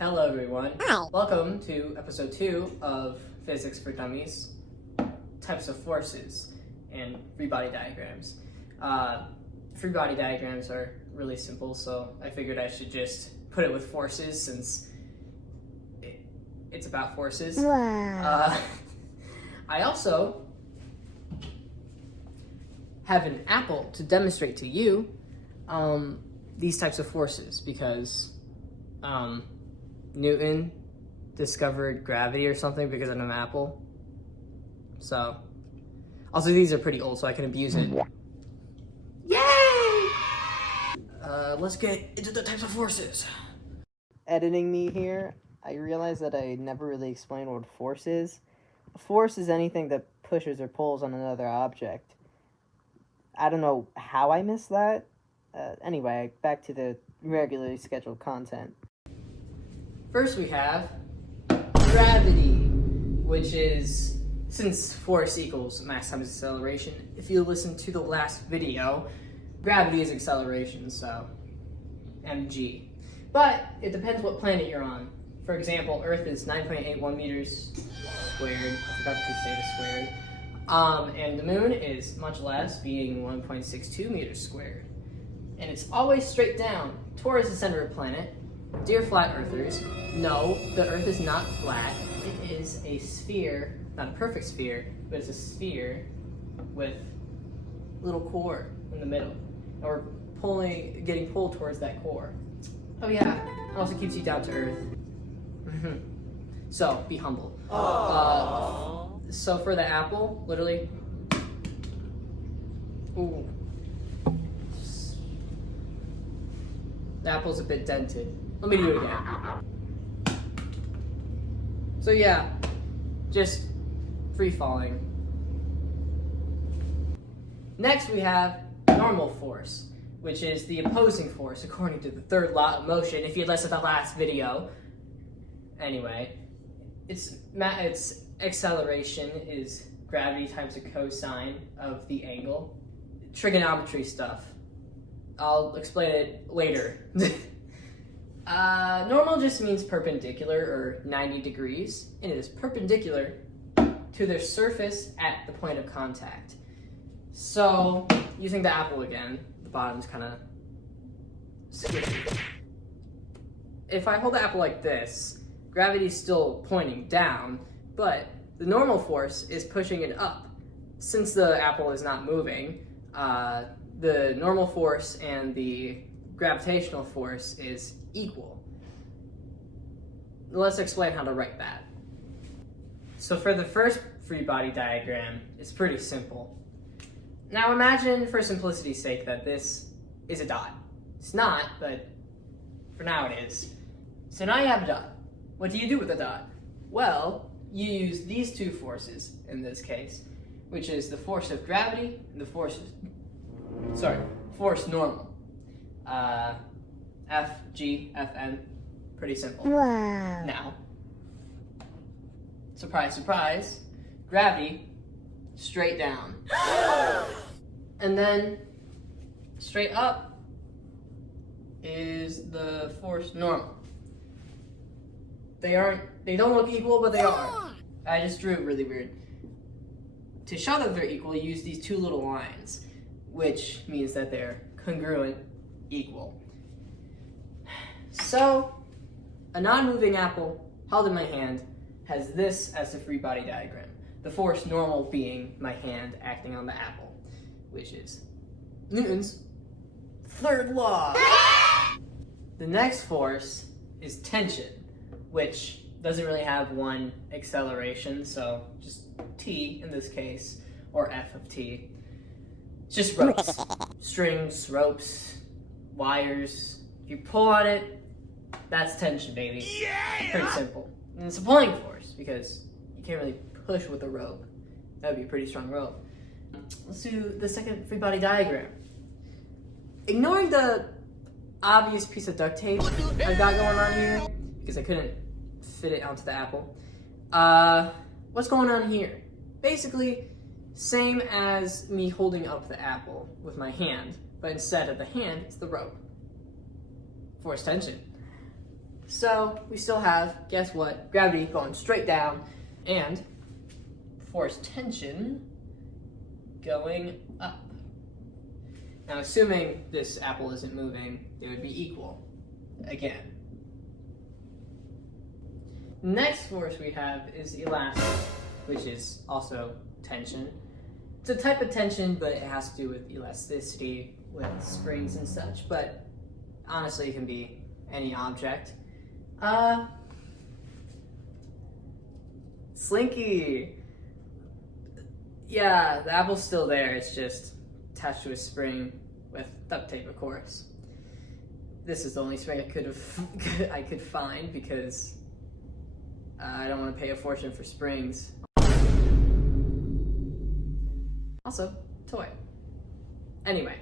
Hello everyone. Hi. Welcome to episode 2 of Physics for Dummies, types of forces and free body diagrams. Free body diagrams are really simple, so I figured I should just put it with forces since it's about forces. Wow. I also have an apple to demonstrate to you these types of forces because Newton discovered gravity or something because of an apple. So, also these are pretty old, so I can abuse it. Yay! Let's get into the types of forces. Editing me here, I realized that I never really explained what a force is. A force is anything that pushes or pulls on another object. I don't know how I missed that. Anyway, back to the regularly scheduled content. First we have gravity, which is, since force equals mass times acceleration, if you listen to the last video, gravity is acceleration, so mg. But it depends what planet you're on. For example, Earth is 9.81 meters squared. I forgot to say the squared. And the moon is much less, being 1.62 meters squared. And it's always straight down towards the center of the planet. Dear flat earthers, no, the Earth is not flat. It is a sphere, not a perfect sphere, but it's a sphere with a little core in the middle. Or getting pulled towards that core. Oh yeah, it also keeps you down to earth. So, be humble. So for the apple, literally, ooh. The apple's a bit dented. Let me do it again. So yeah, just free falling. Next we have normal force, which is the opposing force according to the third law of motion, if you listened to the last video. Anyway, its acceleration is gravity times the cosine of the angle. Trigonometry stuff. I'll explain it later. Normal just means perpendicular, or 90 degrees, and it is perpendicular to the surface at the point of contact. So, using the apple again, the bottom's kind of squishy. If I hold the apple like this, gravity's still pointing down, but the normal force is pushing it up. Since the apple is not moving, the normal force and the gravitational force is equal. Let's explain how to write that. So for the first free body diagram, it's pretty simple. Now imagine, for simplicity's sake, that this is a dot. It's not, but for now it is. So now you have a dot. What do you do with a dot? Well, you use these two forces in this case, which is the force of gravity and the force normal. F, G, Fn, pretty simple. Wow. Now, surprise, surprise, gravity, straight down. And then, straight up is the force normal. They don't look equal, but they are. I just drew it really weird. To show that they're equal, you use these two little lines, which means that they're congruent, equal. So, a non-moving apple held in my hand has this as the free body diagram. The force normal being my hand acting on the apple, which is Newton's third law. The next force is tension, which doesn't really have one acceleration, so just T in this case, or F of T. It's just ropes. Strings, ropes, wires. If you pull on it, that's tension, baby. Yeah! Pretty simple. And it's a pulling force, because you can't really push with a rope. That would be a pretty strong rope. Let's do the second free body diagram. Ignoring the obvious piece of duct tape I got going on here, because I couldn't fit it onto the apple. What's going on here? Basically, same as me holding up the apple with my hand, but instead of the hand, it's the rope. Force tension. So we still have, guess what, gravity going straight down and force tension going up. Now assuming this apple isn't moving, they would be equal again. Next force we have is elastic, which is also tension. It's a type of tension, but it has to do with elasticity, with springs and such, but honestly it can be any object. Slinky! Yeah, the apple's still there, it's just attached to a spring with duct tape, of course. This is the only spring I could find because I don't want to pay a fortune for springs. Also, toy. Anyway,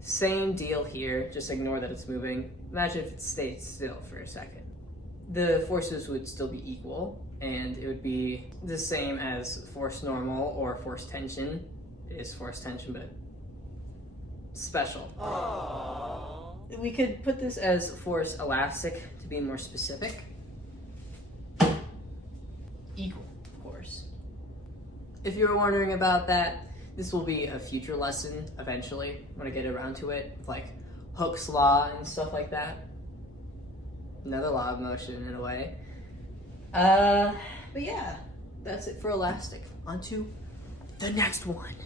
same deal here, just ignore that it's moving. Imagine if it stayed still for a second. The forces would still be equal, and it would be the same as force normal or force tension. It is force tension, but special. Aww. We could put this as force elastic to be more specific. Equal, of course. If you were wondering about that, this will be a future lesson eventually when I get around to it, like Hooke's law and stuff like that. Another law of motion in a way. But yeah, that's it for elastic. On to the next one.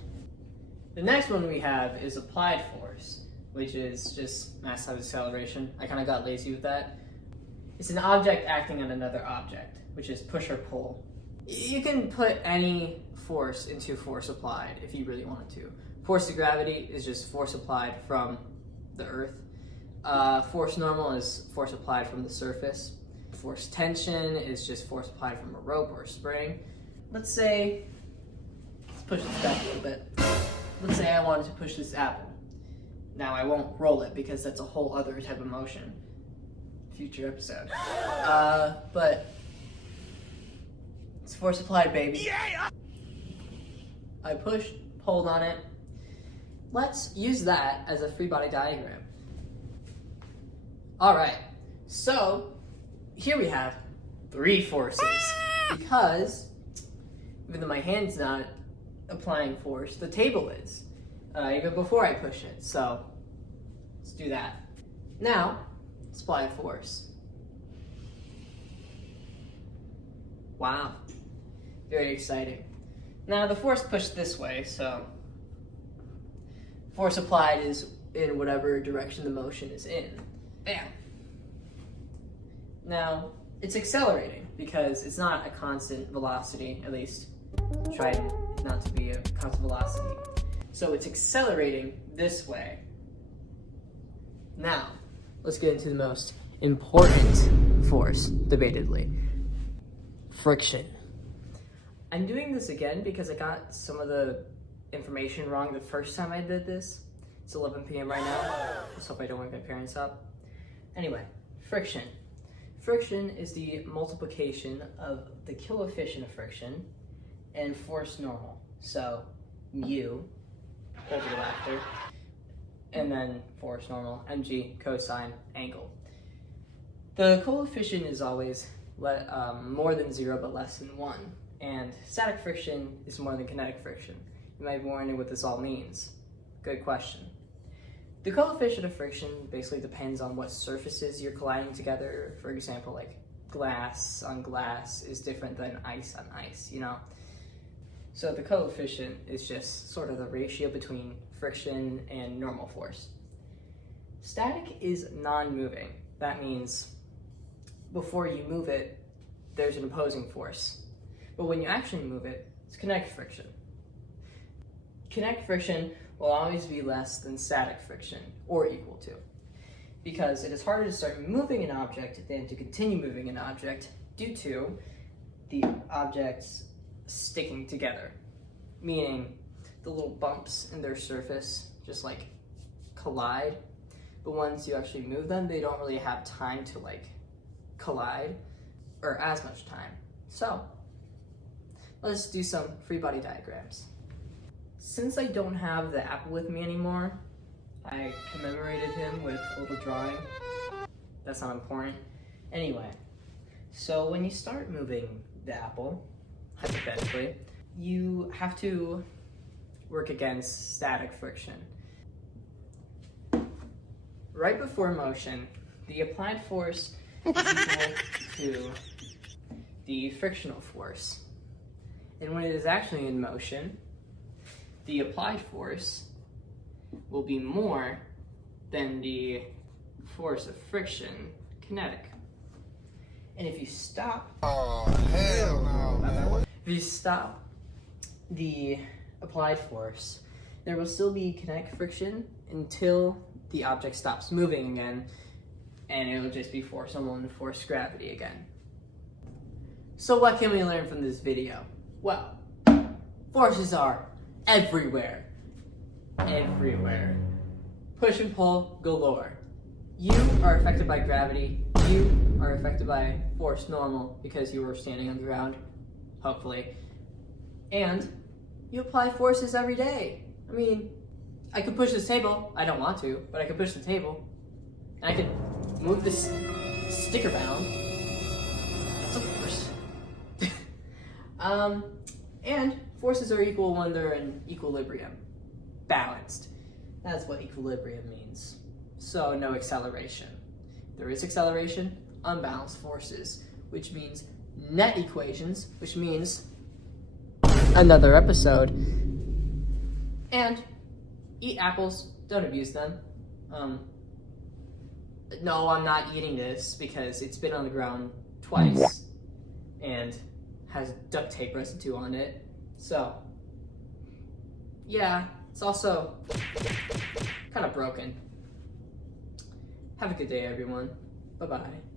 The next one we have is applied force, which is just mass times acceleration. I kind of got lazy with that. It's an object acting on another object, which is push or pull. You can put any force into force applied if you really wanted to. Force of gravity is just force applied from the earth. Force normal is force applied from the surface. Force tension is just force applied from a rope or a spring. Let's push this back a little bit. Let's say I wanted to push this apple. Now I won't roll it because that's a whole other type of motion. Future episode. But it's force applied, baby. Yeah! I pushed, pulled on it. Let's use that as a free body diagram. Alright, so here we have 3 forces. Because even though my hand's not applying force, the table is. Even before I push it, so let's do that. Now, let's apply a force. Wow, very exciting. Now the force pushed this way, so force applied is in whatever direction the motion is in. Bam. Now, it's accelerating because it's not a constant velocity, at least try not to be a constant velocity. So it's accelerating this way. Now, let's get into the most important force, debatedly. Friction. I'm doing this again because I got some of the information wrong the first time I did this. It's 11 p.m. right now. Let's hope I don't wake my parents up. Anyway, friction. Friction is the multiplication of the coefficient of friction and force normal. So, mu, hold your laughter, and then force normal, mg, cosine, angle. The coefficient is always more than 0 but less than 1. And static friction is more than kinetic friction. You might be wondering what this all means. Good question. The coefficient of friction basically depends on what surfaces you're colliding together. For example, like glass on glass is different than ice on ice, you know? So the coefficient is just sort of the ratio between friction and normal force. Static is non-moving. That means before you move it, there's an opposing force. But when you actually move it, it's kinetic friction. Kinetic friction will always be less than static friction, or equal to, because it is harder to start moving an object than to continue moving an object due to the objects sticking together, meaning the little bumps in their surface just like collide, but once you actually move them, they don't really have time to like collide, or as much time. So, let's do some free body diagrams. Since I don't have the apple with me anymore, I commemorated him with a little drawing. That's not important. Anyway, so when you start moving the apple, hypothetically, you have to work against static friction. Right before motion, the applied force is equal to the frictional force. And when it is actually in motion, the applied force will be more than the force of friction, kinetic. And if you stop, if you stop the applied force, there will still be kinetic friction until the object stops moving again, and it will just be force on force gravity again. So what can we learn from this video? Well, forces are everywhere. Everywhere. Push and pull galore. You are affected by gravity. You are affected by force normal because you were standing on the ground, hopefully. And you apply forces every day. I mean, I could push this table. I don't want to, but I could push the table. And I could move this sticker bound. That's a force. And forces are equal when they're in equilibrium. Balanced. That's what equilibrium means. So no acceleration. There is acceleration, unbalanced forces, which means net equations, which means another episode. And eat apples, don't abuse them. No, I'm not eating this because it's been on the ground twice and has duct tape residue on it. So, yeah, it's also kind of broken. Have a good day, everyone. Bye-bye.